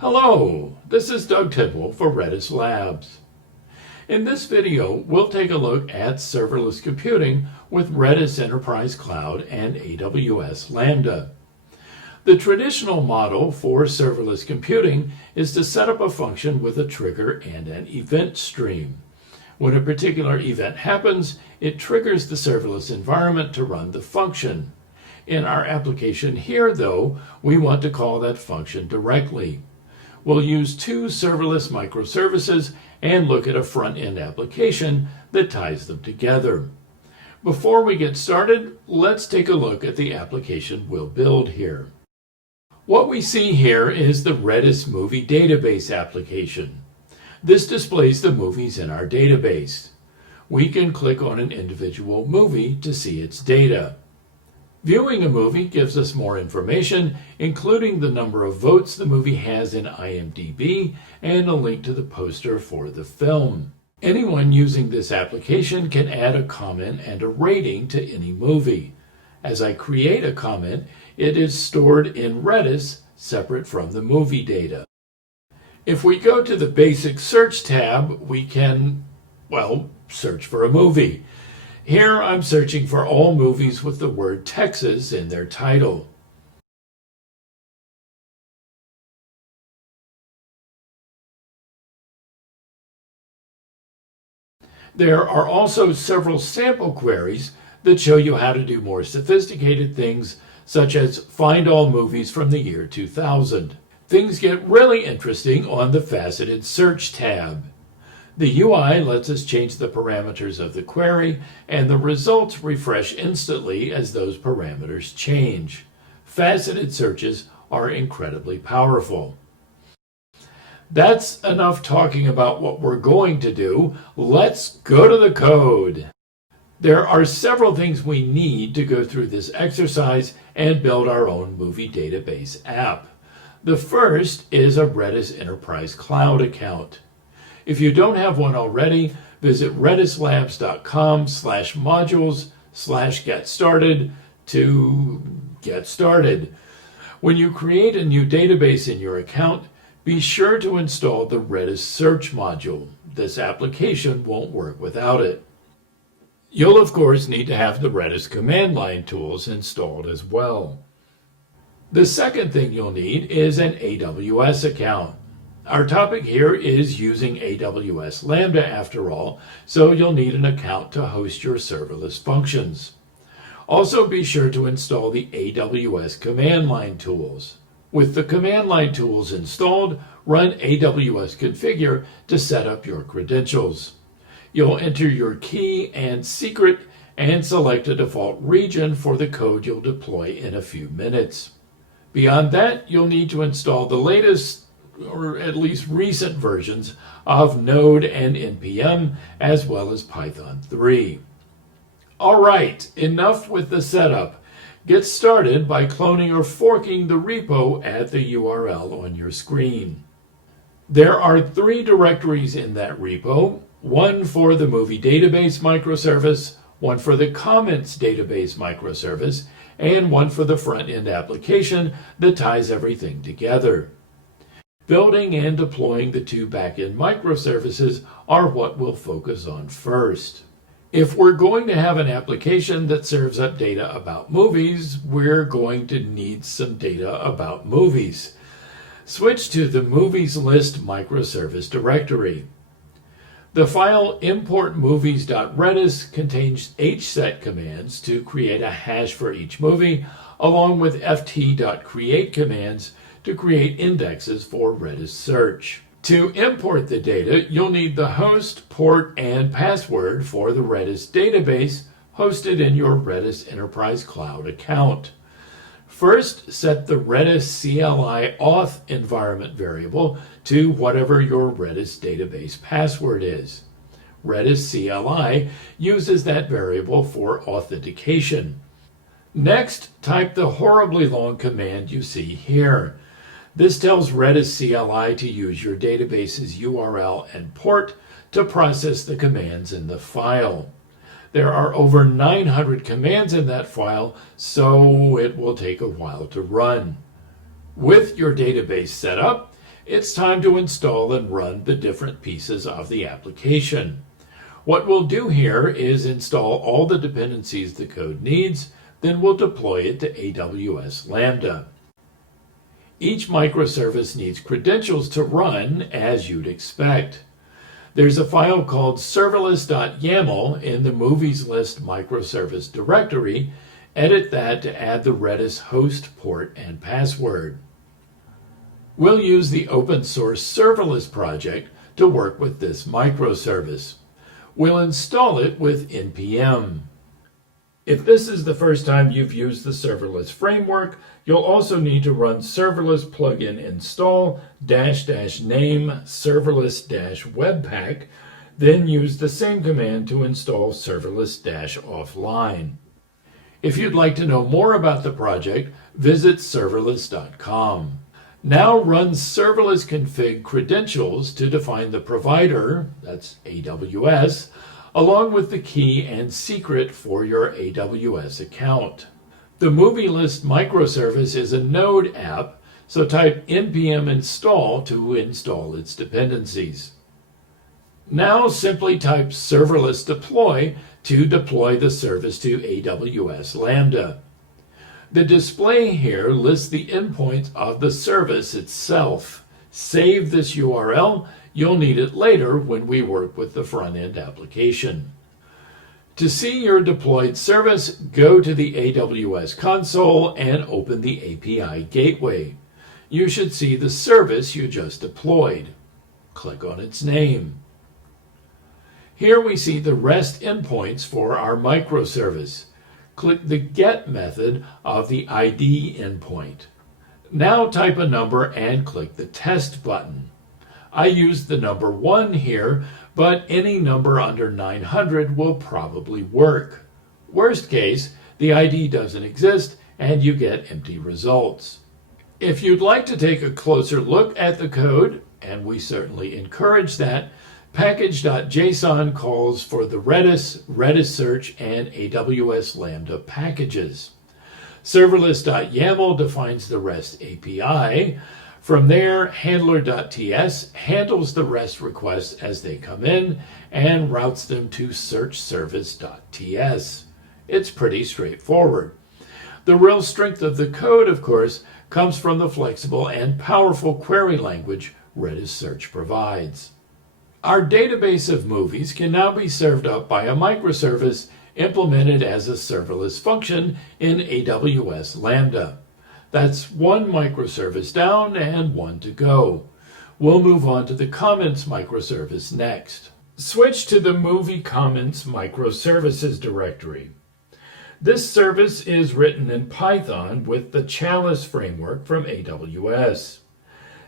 Hello, this is Doug Tidwell for Redis Labs. In this video, we'll take a look at serverless computing with Redis Enterprise Cloud and AWS Lambda. The traditional model for serverless computing is to set up a function with a trigger and an event stream. When a particular event happens, it triggers the serverless environment to run the function. In our application here, though, we want to call that function directly. We'll use two serverless microservices and look at a front-end application that ties them together. Before we get started, let's take a look at the application we'll build here. What we see here is the Redis movie database application. This displays the movies in our database. We can click on an individual movie to see its data. Viewing a movie gives us more information, including the number of votes the movie has in IMDb and a link to the poster for the film. Anyone using this application can add a comment and a rating to any movie. As I create a comment, it is stored in Redis, separate from the movie data. If we go to the Basic Search tab, we can, search for a movie. Here I'm searching for all movies with the word Texas in their title. There are also several sample queries that show you how to do more sophisticated things, such as find all movies from the year 2000. Things get really interesting on the Faceted Search tab. The UI lets us change the parameters of the query, and the results refresh instantly as those parameters change. Faceted searches are incredibly powerful. That's enough talking about what we're going to do. Let's go to the code. There are several things we need to go through this exercise and build our own movie database app. The first is a Redis Enterprise Cloud account. If you don't have one already, visit redislabs.com/modules/get-started to get started. When you create a new database in your account, be sure to install the RediSearch module. This application won't work without it. You'll of course need to have the Redis command line tools installed as well. The second thing you'll need is an AWS account. Our topic here is using AWS Lambda after all, so you'll need an account to host your serverless functions. Also be sure to install the AWS command line tools. With the command line tools installed, run AWS configure to set up your credentials. You'll enter your key and secret and select a default region for the code you'll deploy in a few minutes. Beyond that, you'll need to install the latest, or at least recent versions of Node and NPM, as well as Python 3. All right, enough with the setup. Get started by cloning or forking the repo at the URL on your screen. There are 3 directories in that repo, one for the movie database microservice, one for the comments database microservice, and one for the front-end application that ties everything together. Building and deploying the 2 back-end microservices are what we'll focus on first. If we're going to have an application that serves up data about movies, we're going to need some data about movies. Switch to the movies list microservice directory. The file importmovies.redis contains hset commands to create a hash for each movie, along with ft.create commands to create indexes for RediSearch. To import the data, you'll need the host, port, and password for the Redis database hosted in your Redis Enterprise Cloud account. First, set the Redis CLI auth environment variable to whatever your Redis database password is. Redis CLI uses that variable for authentication. Next, type the horribly long command you see here. This tells Redis CLI to use your database's URL and port to process the commands in the file. There are over 900 commands in that file, so it will take a while to run. With your database set up, it's time to install and run the different pieces of the application. What we'll do here is install all the dependencies the code needs, then we'll deploy it to AWS Lambda. Each microservice needs credentials to run as you'd expect. There's a file called serverless.yaml in the movies list microservice directory. Edit that to add the Redis host port and password. We'll use the open source serverless project to work with this microservice. We'll install it with npm. If this is the first time you've used the serverless framework, you'll also need to run serverless plugin install --name serverless-webpack, then use the same command to install serverless-offline. If you'd like to know more about the project, visit serverless.com. Now run serverless config credentials to define the provider, that's AWS, along with the key and secret for your AWS account. The movie list microservice is a node app, so type npm install to install its dependencies. Now simply type serverless deploy to deploy the service to AWS Lambda. The display here lists the endpoints of the service itself. Save this URL. You'll need it later when we work with the front-end application. To see your deployed service, go to the AWS console and open the API gateway. You should see the service you just deployed. Click on its name. Here we see the REST endpoints for our microservice. Click the GET method of the ID endpoint. Now type a number and click the test button. I used the number 1 here, but any number under 900 will probably work. Worst case, the ID doesn't exist and you get empty results. If you'd like to take a closer look at the code, and we certainly encourage that, package.json calls for the Redis, RediSearch, and AWS Lambda packages. Serverless.yaml defines the REST API. From there, handler.ts handles the REST requests as they come in and routes them to searchservice.ts. It's pretty straightforward. The real strength of the code, of course, comes from the flexible and powerful query language RediSearch provides. Our database of movies can now be served up by a microservice implemented as a serverless function in AWS Lambda. That's one microservice down and one to go. We'll move on to the comments microservice next. Switch to the movie comments microservices directory. This service is written in Python with the Chalice framework from AWS.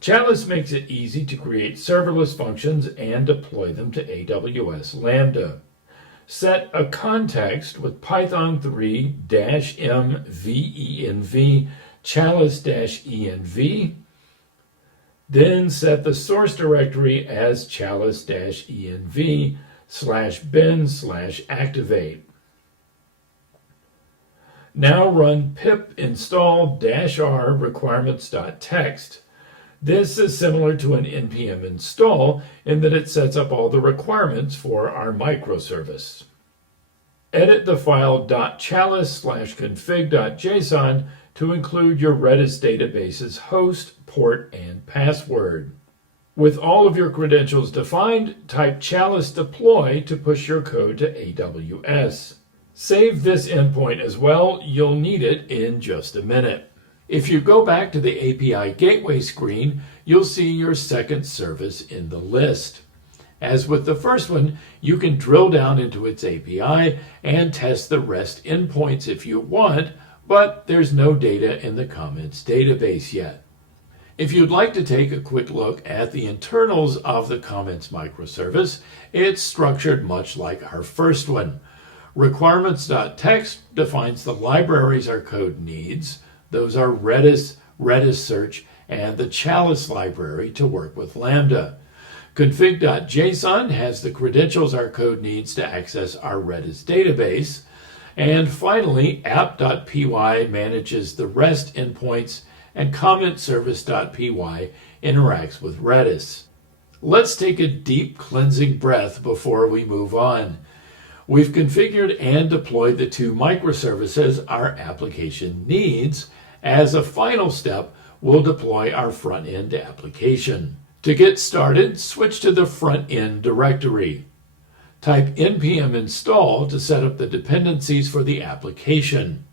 Chalice makes it easy to create serverless functions and deploy them to AWS Lambda. Set a context with Python 3-mvenv chalice-env. Then set the source directory as chalice-env/bin/activate. Now run pip install -r requirements.txt. This is similar to an npm install in that it sets up all the requirements for our microservice. Edit the file .chalice/config.json to include your Redis database's host, port, and password. With all of your credentials defined, type chalice deploy to push your code to AWS. Save this endpoint as well. You'll need it in just a minute. If you go back to the API gateway screen, you'll see your second service in the list. As with the first one, you can drill down into its API and test the REST endpoints if you want, but there's no data in the comments database yet. If you'd like to take a quick look at the internals of the comments microservice, it's structured much like our first one. Requirements.txt defines the libraries our code needs. Those are Redis, RediSearch, and the Chalice library to work with Lambda. Config.json has the credentials our code needs to access our Redis database. And finally, app.py manages the REST endpoints, and commentservice.py interacts with Redis. Let's take a deep cleansing breath before we move on. We've configured and deployed the 2 microservices our application needs. As a final step, we'll deploy our front-end application. To get started, switch to the front-end directory. Type npm install to set up the dependencies for the application.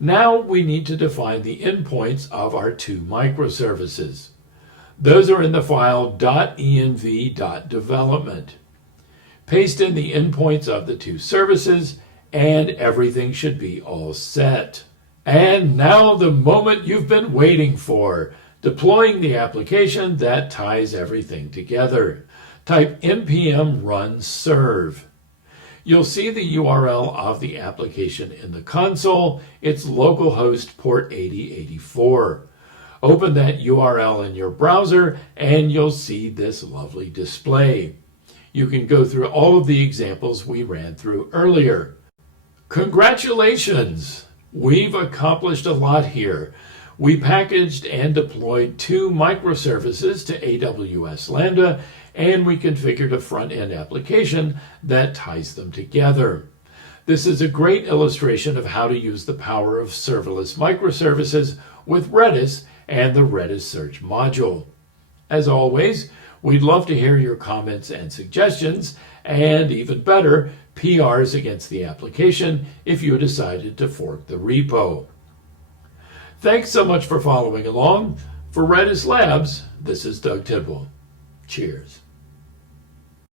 Now we need to define the endpoints of our 2 microservices. Those are in the file .env.development. Paste in the endpoints of the 2 services, and everything should be all set. And now the moment you've been waiting for, deploying the application that ties everything together. Type npm run serve. You'll see the URL of the application in the console. It's localhost port 8084. Open that URL in your browser and you'll see this lovely display. You can go through all of the examples we ran through earlier. Congratulations! We've accomplished a lot here. We packaged and deployed 2 microservices to AWS Lambda, and we configured a front-end application that ties them together. This is a great illustration of how to use the power of serverless microservices with Redis and the RediSearch module. As always, we'd love to hear your comments and suggestions, and even better, PRs against the application if you decided to fork the repo. Thanks so much for following along. For Redis Labs, this is Doug Tidwell. Cheers.